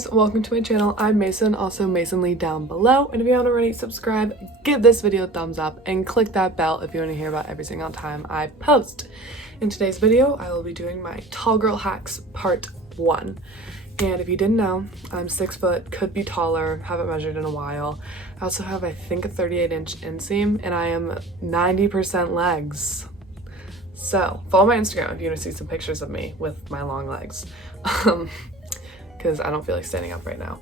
guys, welcome to my channel. I'm Mason, also Mason Lee down below, and if you haven't already, subscribe, give this video a thumbs up, and click that bell if you want to hear about every single time I post. In today's video, I will be doing my tall girl hacks part 1. And if you didn't know, I'm 6 foot, could be taller, haven't measured in a while. I also have, I think, a 38-inch inseam, and I am 90% legs. So follow my Instagram if you want to see some pictures of me with my long legs. Because I don't feel like standing up right now.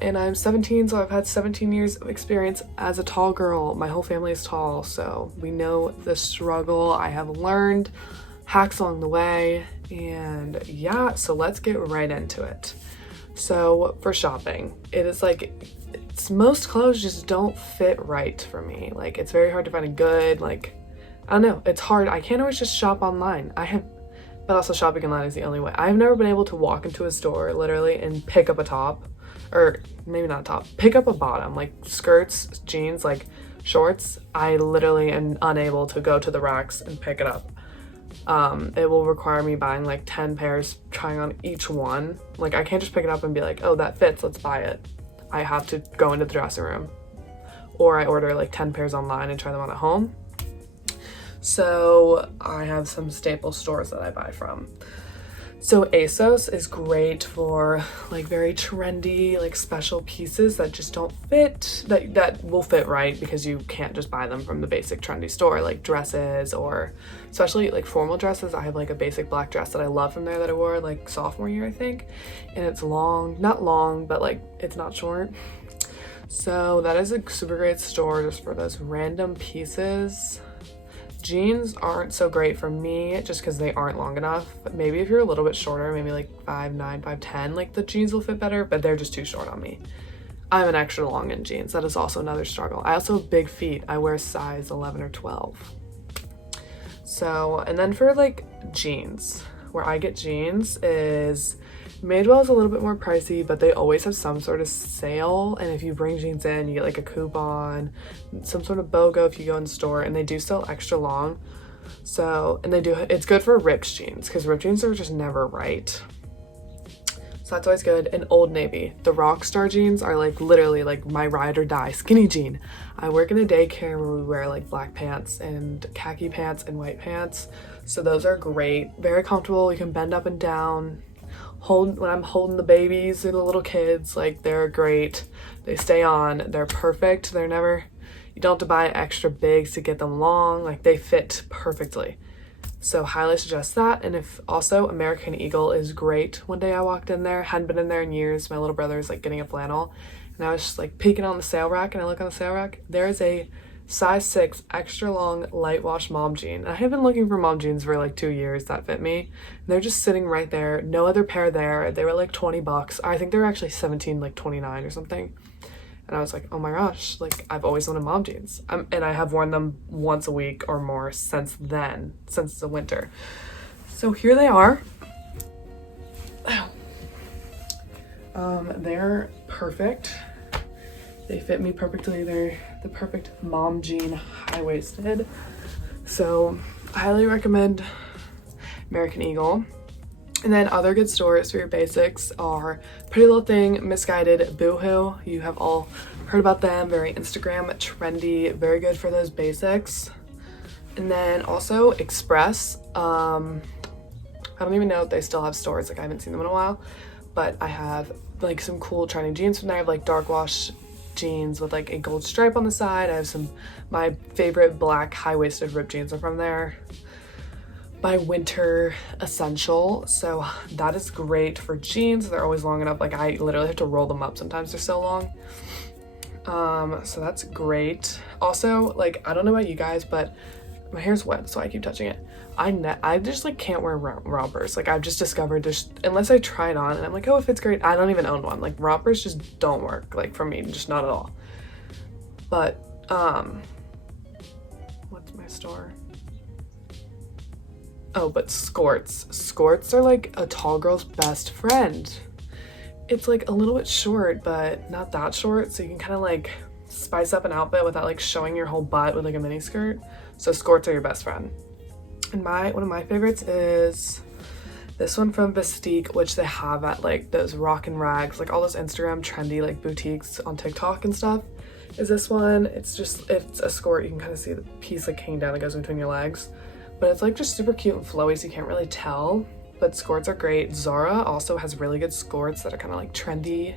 And I'm 17, so I've had 17 years of experience as a tall girl. My whole family is tall, so we know the struggle. I have learned hacks along the way, and yeah, so let's get right into it. So for shopping, it is like, most clothes just don't fit right for me. Like, it's very hard to find a good, like, I don't know, it's hard. I can't always just shop online. But also shopping online is the only way. I've never been able to walk into a store literally and pick up a top, or maybe not a top, pick up a bottom, like skirts, jeans, like shorts. I literally am unable to go to the racks and pick it up. It will require me buying like 10 pairs, trying on each one. Like, I can't just pick it up and be like, oh, that fits, let's buy it. I have to go into the dressing room, or I order like 10 pairs online and try them on at home. So I have some staple stores that I buy from. So ASOS is great for like very trendy, like special pieces that just don't fit, that will fit right, because you can't just buy them from the basic trendy store, like dresses, or especially like formal dresses. I have like a basic black dress that I love from there that I wore like sophomore year, I think, and it's long, not long, but like it's not short. So that is a super great store just for those random pieces. Jeans aren't so great for me just because they aren't long enough. Maybe if you're a little bit shorter, maybe like 5'9", 5'10", like the jeans will fit better, but they're just too short on me. I'm an extra long in jeans. That is also another struggle. I also have big feet. I wear size 11 or 12. So, and then for like jeans, where I get jeans is Madewell is a little bit more pricey, but they always have some sort of sale, and if you bring jeans in, you get like a coupon, some sort of BOGO if you go in the store, and they do sell extra long. So, and it's good for ripped jeans, because ripped jeans are just never right. So that's always good. And Old Navy, the Rockstar jeans are like literally like my ride or die skinny jean. I work in a daycare where we wear like black pants and khaki pants and white pants, so those are great, very comfortable. You can bend up and down. When I'm holding the babies or the little kids, like, they're great. They stay on, they're perfect. You don't have to buy extra bigs to get them long, like they fit perfectly. So highly suggest that. And if also American Eagle is great. One day I walked in there, hadn't been in there in years. My little brother was like getting a flannel, and I was just like peeking on the sale rack, and I look on the sale rack, there is a size 6 extra long light wash mom jean. I have been looking for mom jeans for like 2 years that fit me, and they're just sitting right there, no other pair there. They were like 20 bucks. I think they were actually 17, like 29 or something. And I was like, oh my gosh, like, I've always wanted mom jeans. And I have worn them once a week or more since then, since the winter. So here they are. They're perfect. They fit me perfectly. They're the perfect mom jean, high-waisted. So I highly recommend American Eagle. And then other good stores for your basics are Pretty Little Thing, Misguided, Boohoo. You have all heard about them. Very Instagram trendy, very good for those basics. And then also Express. I don't even know if they still have stores. Like, I haven't seen them in a while, but I have like some cool trendy jeans from there. I have like dark wash jeans with like a gold stripe on the side. I have my favorite black high-waisted ripped jeans are from there by Winter Essential. So that is great for jeans. They're always long enough. Like, I literally have to roll them up sometimes, they're so long. So that's great. Also, like, I don't know about you guys, but my hair's wet, so I keep touching it. I just like can't wear rompers. Like, I've just discovered unless I try it on and I'm like, oh, it fits great. I don't even own one. Like, rompers just don't work, like, for me, just not at all. But what's my store? Oh, but skirts are like a tall girl's best friend. It's like a little bit short, but not that short, so you can kind of like spice up an outfit without like showing your whole butt with like a mini skirt. So skirts are your best friend. And one of my favorites is This one from Mystique, which they have at like those Rock and Rags, like all those Instagram trendy like boutiques on TikTok and stuff, is this one. It's a skirt. You can kind of see the piece like hanging down that goes between your legs, but it's like just super cute and flowy, so you can't really tell. But skirts are great. Zara also has really good skirts that are kind of like trendy.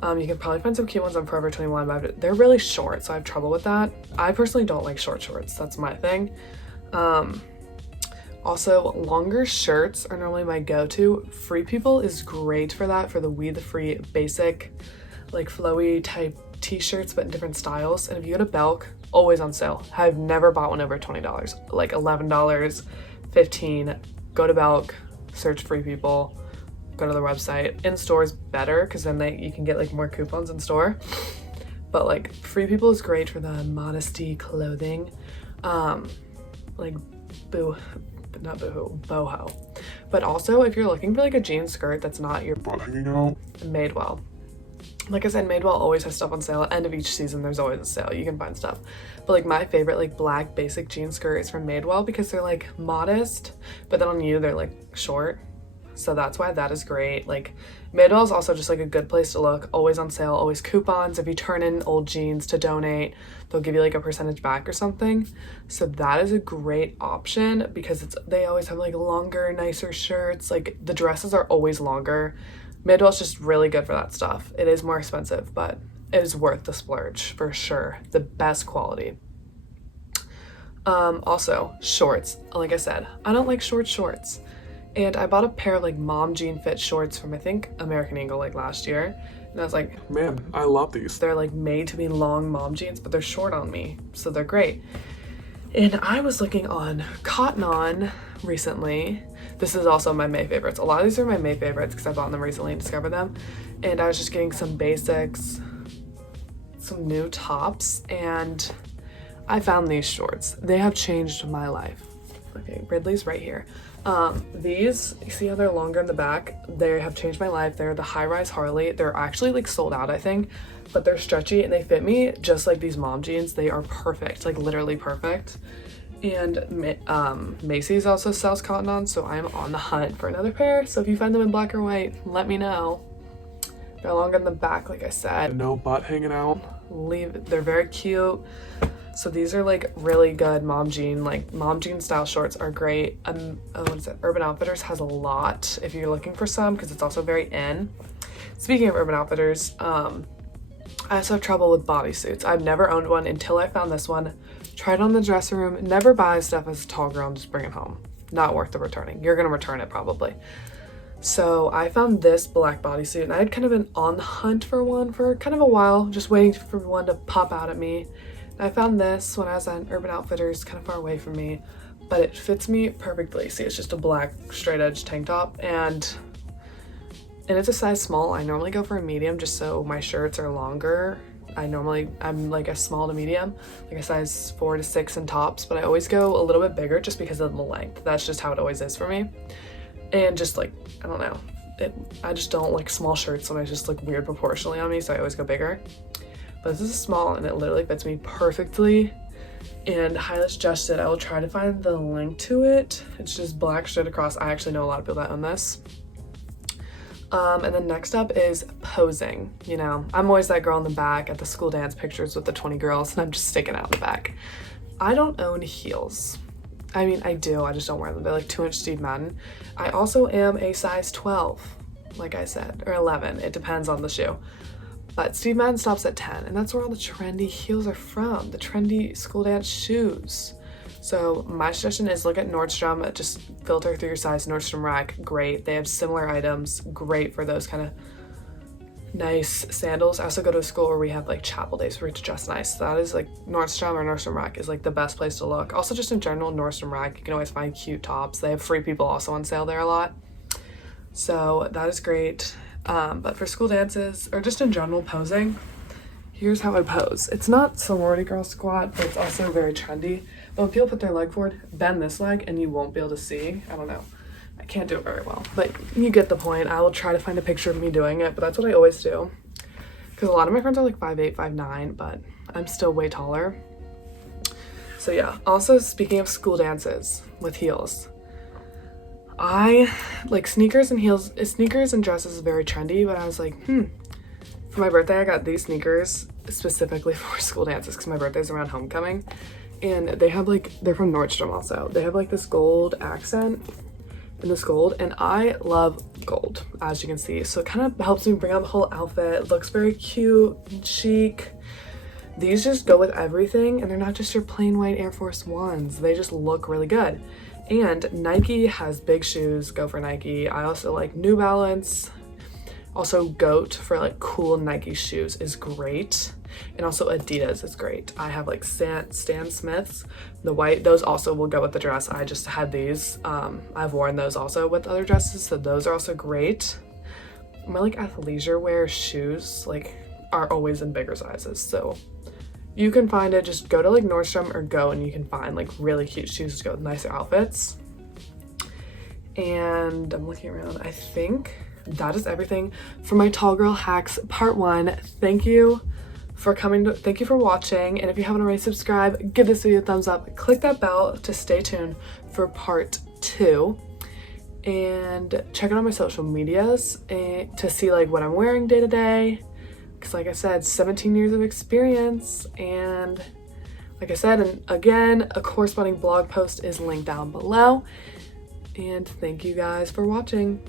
You can probably find some cute ones on Forever 21, but they're really short, so I have trouble with that. I personally don't like short shorts. That's my thing. Also, longer shirts are normally my go-to. Free People is great for that, for the We The Free basic, like flowy type t-shirts, but in different styles. And if you go to Belk, always on sale. I've never bought one over $20, like $11, $15. Go to Belk, search Free People, go to the website. In store is better because then you can get like more coupons in store. But like Free People is great for the modesty clothing, like not boho. But also if you're looking for like a jean skirt that's not your butt hanging out, Madewell. Like I said, Madewell always has stuff on sale. At the end of each season, there's always a sale. You can find stuff. But like my favorite like black basic jean skirt is from Madewell because they're like modest, but then on you they're like short. So that's why that is great. Like Madewell is also just like a good place to look. Always on sale, always coupons. If you turn in old jeans to donate, they'll give you like a percentage back or something. So that is a great option because they always have like longer, nicer shirts. Like the dresses are always longer. Madewell's just really good for that stuff. It is more expensive, but it is worth the splurge for sure. The best quality. Also shorts. Like I said, I don't like shorts. And I bought a pair of like mom jean fit shorts from I think American Eagle like last year. And I was like, man, I love these. They're like made to be long mom jeans, but they're short on me. So they're great. And I was looking on Cotton On recently. This is also my May favorites. A lot of these are my May favorites because I bought them recently and discovered them. And I was just getting some basics, some new tops, and I found these shorts. They have changed my life. Okay, Ridley's right here. These, you see how they're longer in the back? They have changed my life. They're the high-rise Harley. They're actually like sold out, I think, but they're stretchy and they fit me just like these mom jeans. They are perfect, like literally perfect. And Macy's also sells Cotton On, so I'm on the hunt for another pair. So if you find them in black or white, let me know. They're longer in the back, like I said. No butt hanging out. They're very cute. So these are like really good mom jean style shorts are great. What is it? Urban Outfitters has a lot if you're looking for some because it's also very in. Speaking of Urban Outfitters, I also have trouble with bodysuits. I've never owned one until I found this one. Tried on the dressing room. Never buy stuff as a tall girl and just bring it home. Not worth the returning. You're gonna return it probably. So I found this black bodysuit and I had kind of been on the hunt for one for kind of a while, just waiting for one to pop out at me. I found this when I was at Urban Outfitters, kind of far away from me, but it fits me perfectly. See, it's just a black straight edge tank top and it's a size small. I normally go for a medium just so my shirts are longer. I'm like a small to medium, like a size 4 to 6 in tops, but I always go a little bit bigger just because of the length. That's just how it always is for me. And just like, I don't know, I just don't like small shirts when I just look weird proportionally on me, so I always go bigger. But this is small and it literally fits me perfectly and highly suggested. I will try to find the link to it. It's just black straight across. I actually know a lot of people that own this. And then next up is posing. You know, I'm always that girl in the back at the school dance pictures with the 20 girls and I'm just sticking out in the back. I don't own heels. I mean, I do, I just don't wear them. They're like 2-inch Steve Madden. I also am a size 12, like I said, or 11. It depends on the shoe. But Steve Madden stops at 10, and that's where all the trendy heels are from, the trendy school dance shoes. So my suggestion is look at Nordstrom, just filter through your size. Nordstrom Rack, great. They have similar items, great for those kind of nice sandals. I also go to a school where we have like chapel days where it's just nice. So that is like Nordstrom or Nordstrom Rack is like the best place to look. Also just in general, Nordstrom Rack, you can always find cute tops. They have Free People also on sale there a lot. So that is great. But for school dances or just in general posing, here's how I pose. It's not sorority girl squat, but it's also very trendy. But when people put their leg forward, bend this leg and you won't be able to see. I don't know. I can't do it very well, but you get the point. I will try to find a picture of me doing it, but that's what I always do. Because a lot of my friends are like 5'8", 5'9", but I'm still way taller. So yeah, also speaking of school dances with heels, I like sneakers and heels. Sneakers and dresses is very trendy, but I was like, for my birthday I got these sneakers specifically for school dances because my birthday's around homecoming, and they have like, they're from Nordstrom also. They have like this gold accent in this gold, and I love gold, as you can see, so it kind of helps me bring out the whole outfit. It looks very cute and chic. These just go with everything, and they're not just your plain white Air Force Ones. They just look really good. And Nike has big shoes, go for Nike. I also like New Balance. Also GOAT for like cool Nike shoes is great. And also Adidas is great. I have like Stan Smiths, the white, those also will go with the dress. I just had these. I've worn those also with other dresses, so those are also great. My like athleisure wear shoes like are always in bigger sizes, so you can find it. Just go to like Nordstrom or Go and you can find like really cute shoes to go with nicer outfits. And I'm looking around. I think that is everything for my tall girl hacks part 1. Thank you for thank you for watching, and if you haven't already subscribed, give this video a thumbs up, click that bell to stay tuned for part 2, and check out my social medias to see like what I'm wearing day to day, because like I said, 17 years of experience. And like I said, and again, a corresponding blog post is linked down below. And thank you guys for watching.